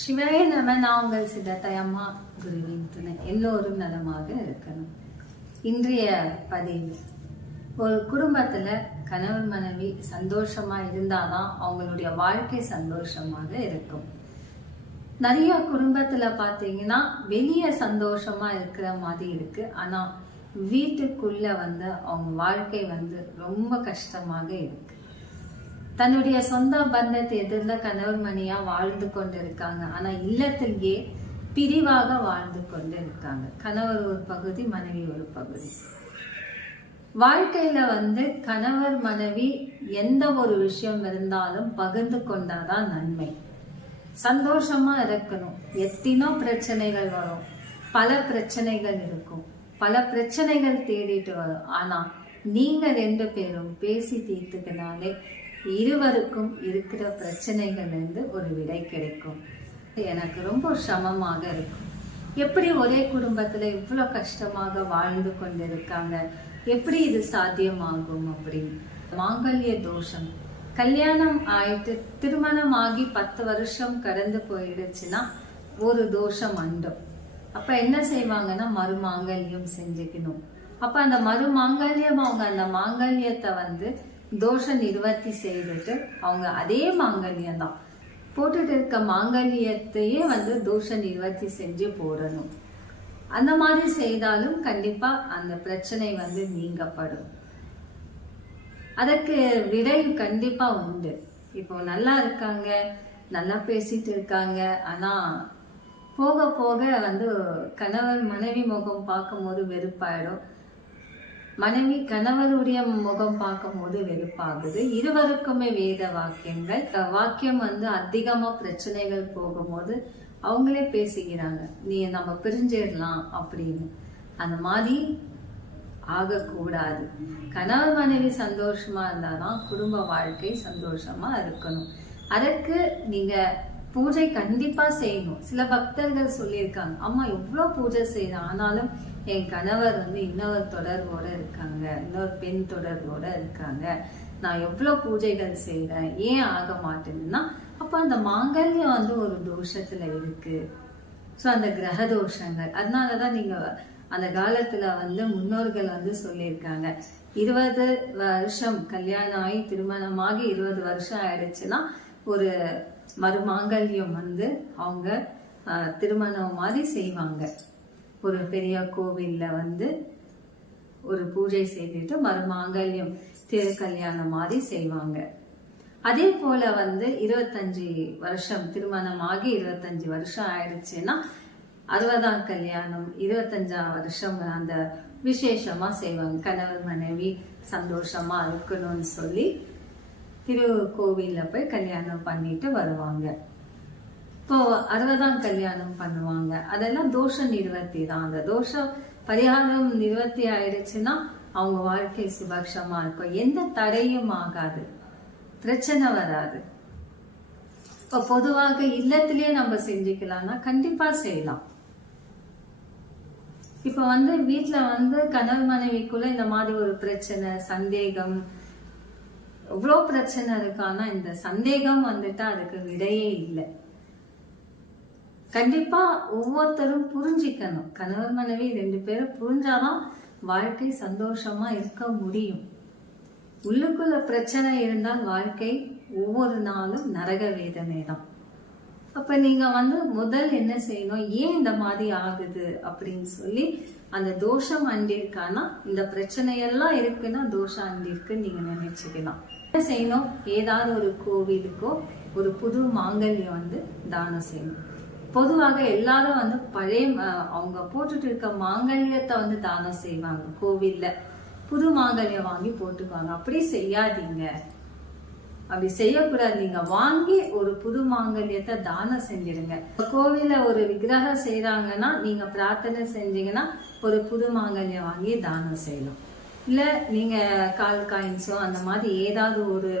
சிவாய நம நான் உங்கள் சித்தத்தையம்மா குருவின் துணை எல்லோரும் நலமாக இருக்கணும். இன்றைய பதிவு. ஒரு குடும்பத்தில் கணவன் மனைவி சந்தோஷமாக இருந்தாதான் அவங்களுடைய வாழ்க்கை சந்தோஷமாக இருக்கும். நிறைய குடும்பத்தில் பார்த்தீங்கன்னா வெளியே சந்தோஷமாக இருக்கிற மாதிரி இருக்கு. ஆனால் வீட்டுக்குள்ளே வந்து அவங்க வாழ்க்கை வந்து ரொம்ப கஷ்டமாக இருக்கு. தன்னுடைய சொந்த பந்தத்தை எதிர்ந்த கணவர் மணியா வாழ்ந்து கொண்டு இருக்காங்க ஆனா இல்லத்திலேயே பிரிவாக வாழ்ந்து கொண்டு இருக்காங்க கணவர் ஒரு பகுதி மனைவி ஒரு பகுதி. வாழ்க்கையில வந்து கணவர் மனைவி எந்த ஒரு விஷயம் இருந்தாலும் பகிர்ந்து கொண்டாதான் நன்மை. சந்தோஷமா இருக்கணும். எத்தனோ பிரச்சனைகள் வரும். பல பிரச்சனைகள் இருக்கும். பல பிரச்சனைகள் தேடிட்டு வரும். ஆனா நீங்க ரெண்டு பேரும் பேசி தீர்த்துக்கினாலே இருவருக்கும் இருக்கிற பிரச்சனைகள்லேருந்து ஒரு விடை கிடைக்கும். எனக்கு ரொம்ப சிரமமாக இருக்கும். எப்படி ஒரே குடும்பத்துல இவ்வளோ கஷ்டமாக வாழ்ந்து கொண்டு இருக்காங்க எப்படி இது சாத்தியமாகும் அப்படின்னு. மாங்கல்ய தோஷம். கல்யாணம் ஆயிட்டு திருமணம் ஆகி பத்து வருஷம் கடந்து போயிடுச்சுன்னா ஒரு தோஷம் அண்டும். அப்ப என்ன செய்வாங்கன்னா மறுமாங்கல்யம் செஞ்சுக்கணும். அப்ப அந்த மறுமாங்கல்யம் அவங்க அந்த மாங்கல்யத்தை வந்து தோஷ நிவர்த்தி செய்துட்டு அவங்க அதே மாங்கல்யம் தான் போட்டுட்டு இருக்க மாங்கல்யத்தையே வந்து தோஷ நிர்வர்த்தி செஞ்சு போடணும். அந்த மாதிரி செய்தாலும் கண்டிப்பா அந்த பிரச்சனை வந்து நீங்கப்படும். அதற்கு விடை கண்டிப்பா உண்டு. இப்போ நல்லா இருக்காங்க நல்லா பேசிட்டு இருக்காங்க ஆனா போக போக வந்து கணவர் மனைவி முகம் பார்க்கும்போது வெறுப்பாயிடும். மனைவி கணவருடைய முகம் பார்க்கும்போது வெறுப்பாகுது. இருவருக்குமே வேத வாக்கியங்கள். வாக்கியம் வந்து அதிகமா பிரச்சனைகள் போகும்போது அவங்களே பேசிக்கிறாங்க நீ நம்ம பிரிஞ்சிடலாம் அப்படின்னு. அந்த மாதிரி ஆகக்கூடாது. கணவன் மனைவி சந்தோஷமா இருந்தாதான் குடும்ப வாழ்க்கை சந்தோஷமா இருக்கணும். அதற்கு நீங்க பூஜை கண்டிப்பா செய்யணும். சில பக்தர்கள் சொல்லியிருக்காங்க அம்மா எவ்வளோ பூஜை செய்யறேன் ஆனாலும் என் கணவர் வந்து இன்னொரு தொடர்போட இருக்காங்க. இன்னொரு பெண் தொடர்போட இருக்காங்க. நான் எவ்வளோ பூஜைகள் செய்கிறேன் ஏன் ஆக மாட்டேங்குதுன்னா அப்போ அந்த மாங்கல்யம் வந்து ஒரு தோஷத்தில் இருக்குது ஸோ அந்த கிரக தோஷங்கள். அதனால தான் நீங்கள் அந்த காலத்தில் வந்து முன்னோர்கள் வந்து சொல்லியிருக்காங்க. இருபது வருஷம் கல்யாணம் ஆகி திருமணமாகி இருபது வருஷம் ஆயிடுச்சுன்னா ஒரு மறுமாங்கல்யம் வந்து அவங்க திருமணம் மாதிரி செய்வாங்க. ஒரு பெரிய கோவிலில் வந்து ஒரு பூஜை செய்துட்டு மறுமாங்கல்யம் திரு கல்யாணம் மாதிரி செய்வாங்க. அதே போல வந்து இருபத்தஞ்சு வருஷம் திருமணம் ஆகி இருபத்தஞ்சு வருஷம் ஆயிடுச்சுன்னா அறுபதாம் கல்யாணம் இருபத்தஞ்சாம் வருஷம் அந்த விசேஷமா செய்வாங்க. கணவர் மனைவி சந்தோஷமா இருக்கணும்னு சொல்லி திரு போய் கல்யாணம் பண்ணிட்டு வருவாங்க. இப்போ அறுபதாம் கல்யாணம் பண்ணுவாங்க. அதெல்லாம் தோஷ நிவர்த்தி தான். அந்த தோஷம் பரிகாரம் நிவர்த்தி ஆயிடுச்சுன்னா அவங்க வாழ்க்கை சுபக்ஷமா இருக்கும். எந்த தடையும் ஆகாது. பிரச்சனை வராது. இப்ப பொதுவாக இல்லத்திலேயே நம்ம செஞ்சுக்கலாம்னா கண்டிப்பா செய்யலாம். இப்ப வந்து வீட்டுல வந்து கணவன் மனைவிக்குள்ள இந்த மாதிரி ஒரு பிரச்சனை சந்தேகம் எவ்வளோ பிரச்சனை இருக்கு. இந்த சந்தேகம் வந்துட்டா அதுக்கு விடையே இல்லை. கண்டிப்பா ஒவ்வொருத்தரும் புரிஞ்சிக்கணும். கணவர் மனைவி ரெண்டு பேரும் புரிஞ்சாதான் வாழ்க்கை சந்தோஷமா இருக்க முடியும். உள்ளுக்குள்ள பிரச்சனை இருந்தால் வாழ்க்கை ஒவ்வொரு நாளும் நரக வேதனை தான் அப்ப நீங்க வந்து முதல் என்ன செய்யணும்? ஏன் இந்த மாதிரி ஆகுது அப்படின்னு சொல்லி அந்த தோஷம் அண்டிருக்கானா? இந்த பிரச்சனையெல்லாம் இருக்குன்னா தோஷம் அண்டிருக்கு நீங்க நினைச்சுக்கலாம். என்ன செய்யணும்? ஏதாவது ஒரு கோவிலுக்கோ ஒரு புது மாங்கல்யம் வந்து தானம் செய்யணும். பொதுவாக எல்லாரும் வந்து பழைய அவங்க போட்டுட்டு இருக்க மாங்கல்யத்தை வந்து தானம் செய்வாங்க. கோவில்ல புது மாங்கல்யம் வாங்கி போட்டுக்குவாங்க. அப்படி செய்யாதீங்க. அப்படி செய்யக்கூடாது நீங்க வாங்கி ஒரு புது மாங்கல்யத்தை தானம் செஞ்சிடுங்க. கோவில்ல ஒரு விக்கிரகம் செய்யறாங்கன்னா நீங்க பிரார்த்தனை செஞ்சீங்கன்னா ஒரு புது மாங்கல்யம் வாங்கி தானம் செய்யலாம் இல்ல நீங்க கால் காயின்ஸோ அந்த மாதிரி ஏதாவது ஒரு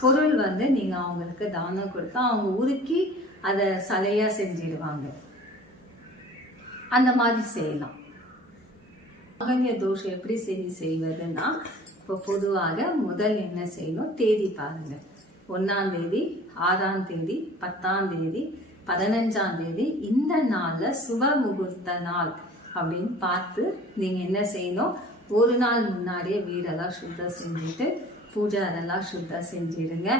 பொருள் வந்து நீங்க அவங்களுக்கு தானம் கொடுத்தா அவங்க உருக்கி அதை சலையாக செஞ்சிடுவாங்க. அந்த மாதிரி செய்யலாம். மகன்ய தோஷம் எப்படி சரி செய்வதுன்னா இப்போ பொதுவாக முதல் என்ன செய்யணும்? தேதி பாருங்க. ஒன்றாம் தேதி ஆறாம் தேதி பத்தாம் தேதி பதினஞ்சாம் தேதி இந்த நாளில் சுப முகூர்த்த நாள் அப்படின்னு பார்த்து நீங்கள் என்ன செய்யணும்? ஒரு நாள் முன்னாடியே வீடெல்லாம் சுத்தம் செஞ்சுட்டு பூஜை அதெல்லாம் சுத்தம் செஞ்சிடுங்க.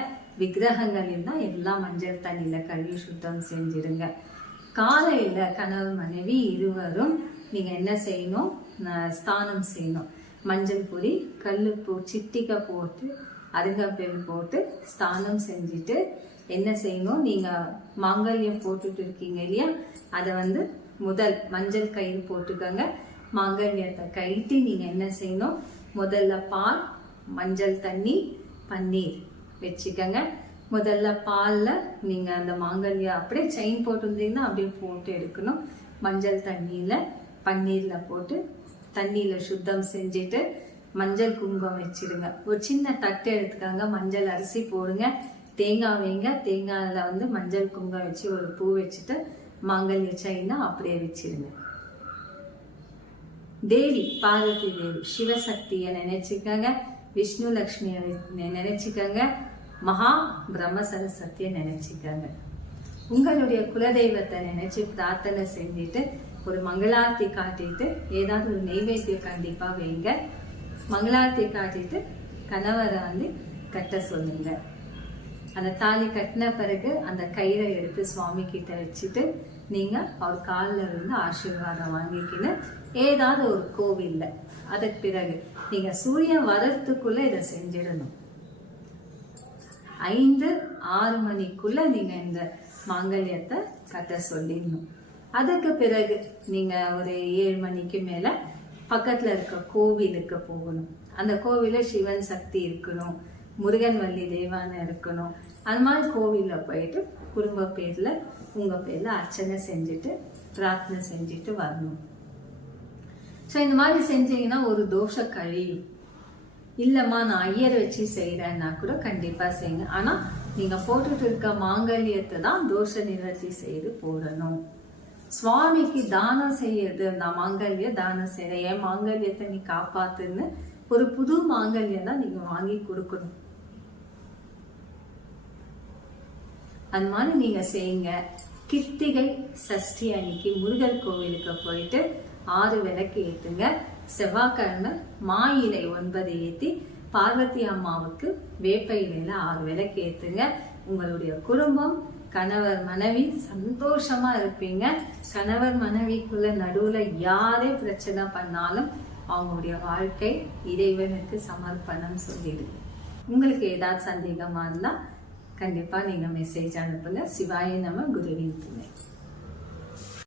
விக்கிரகங்கள் இருந்தால் எல்லாம் மஞ்சள் தண்ணியில் கழுவி சுத்தம் செஞ்சிடுங்க. காலையில் கணவன் மனைவி இருவரும் நீங்கள் என்ன செய்யணும்? ஸ்தானம் செய்யணும். மஞ்சள் பொடி கல்லுப்பு சிட்டிக்கை போட்டு அருங்கப்பெண் போட்டு ஸ்தானம் செஞ்சுட்டு என்ன செய்யணும்? நீங்கள் மாங்கல்யம் போட்டுட்டு இருக்கீங்க இல்லையா? அதை வந்து முதல் மஞ்சள் கயிறு போட்டுக்கோங்க. மாங்கல்யத்தை கயிட்டு நீங்கள் என்ன செய்யணும்? முதல்ல பால் மஞ்சள் தண்ணி பன்னீர். வச்சுக்கோங்க. முதல்ல பாலில் நீங்கள் அந்த மாங்கல்யம் அப்படியே செயின் போட்டிருந்தீங்கன்னா அப்படியே போட்டு எடுக்கணும். மஞ்சள் தண்ணியில் பன்னீரில் போட்டு தண்ணியில் சுத்தம் செஞ்சுட்டு மஞ்சள் குங்குமம் வச்சிடுங்க. ஒரு சின்ன தட்டு எடுத்துக்காங்க. மஞ்சள் அரிசி போடுங்க. தேங்காய் வைங்க. தேங்காயில் வந்து மஞ்சள் குங்குமம் வச்சு ஒரு பூ வச்சுட்டு மாங்கல்ய செயினை அப்படியே வச்சிடுங்க. தேவி பார்வதி தேவி சிவசக்தியை நினைச்சுக்கங்க. விஷ்ணு லக்ஷ்மியை நி- நினைச்சுக்கங்க. மகா பிரம்ம சரஸ்வதியை நினைச்சுக்கங்க. உங்களுடைய குலதெய்வத்தை நினைச்சு பிரார்த்தனை செஞ்சுட்டு ஒரு மங்களார்த்தி காட்டிட்டு ஏதாவது ஒரு நெய்வேத்தியம் கண்டிப்பா வைங்க. மங்களார்த்தி காட்டிட்டு கணவரை வந்து கட்ட சொல்லுங்க. அந்த தாலி கட்டின பிறகு அந்த கயிறை எடுத்து சுவாமி கிட்ட வச்சுட்டு நீங்க அவர் காலில் இருந்து ஆசீர்வாதம் வாங்கிக்கின்னு ஏதாவது ஒரு கோவிலில். அதுக்கு பிறகு நீங்க சூரியன் வரத்துக்குள்ளே இதை செஞ்சிடணும். ஐந்து ஆறு மணிக்குள்ள நீங்க இந்த மாங்கல்யத்தை கட்ட சொல்லிடணும். அதுக்கு பிறகு நீங்க ஒரு ஏழு மணிக்கு மேல பக்கத்துல இருக்க கோவிலுக்கு போகணும். அந்த கோவில சிவன் சக்தி இருக்கணும் முருகன் வள்ளி தெய்வானை இருக்கணும். அது மாதிரி கோவிலில் போயிட்டு குடும்ப பேர்ல உங்க பேர்ல அர்ச்சனை செஞ்சுட்டு பிரார்த்தனை செஞ்சுட்டு வரணும். ஸோ இந்த மாதிரி செஞ்சீங்கன்னா ஒரு தோஷ கழியும் இல்லம்மா நான் ஐயர் வச்சு செய்யறேன்னா கூட கண்டிப்பா செய்யுங்க. ஆனா நீங்க போட்டுட்டு இருக்க மாங்கல்யத்தை தான் தோஷ நிவர்த்தி செய்து போடணும். சுவாமிக்கு தானம் செய்யறது நான் மாங்கல்ய தானம் செய்யறேன் என் மாங்கல்யத்தை நீ காப்பாத்துன்னு ஒரு புது மாங்கல்யம் தான் நீங்க வாங்கி கொடுக்கணும். அது மாதிரி நீங்க செய்யுங்க. கிருத்திகை சஷ்டி அன்னைக்கு முருகர் கோவிலுக்கு போயிட்டு ஆறு விளக்கு ஏத்துங்க. செவ்வாய்க்கிழமை மா இலை ஒன்பது ஏத்தி பார்வதி அம்மாவுக்கு வேப்ப இலையில ஆறு விளக்கு ஏத்துங்க. உங்களுடைய குடும்பம் கணவர் மனைவி சந்தோஷமா இருப்பீங்க. கணவர் மனைவிக்குள்ள நடுவுல யாரே பிரச்சனை பண்ணாலும் அவங்களுடைய வாழ்க்கை இறைவனுக்கு சமர்ப்பணம் சொல்லிடுது. உங்களுக்கு ஏதாவது சந்தேகமா இருந்தா கண்டிப்பா நீங்க மெசேஜ் அனுப்புங்க சிவாய நம குருவின் துணை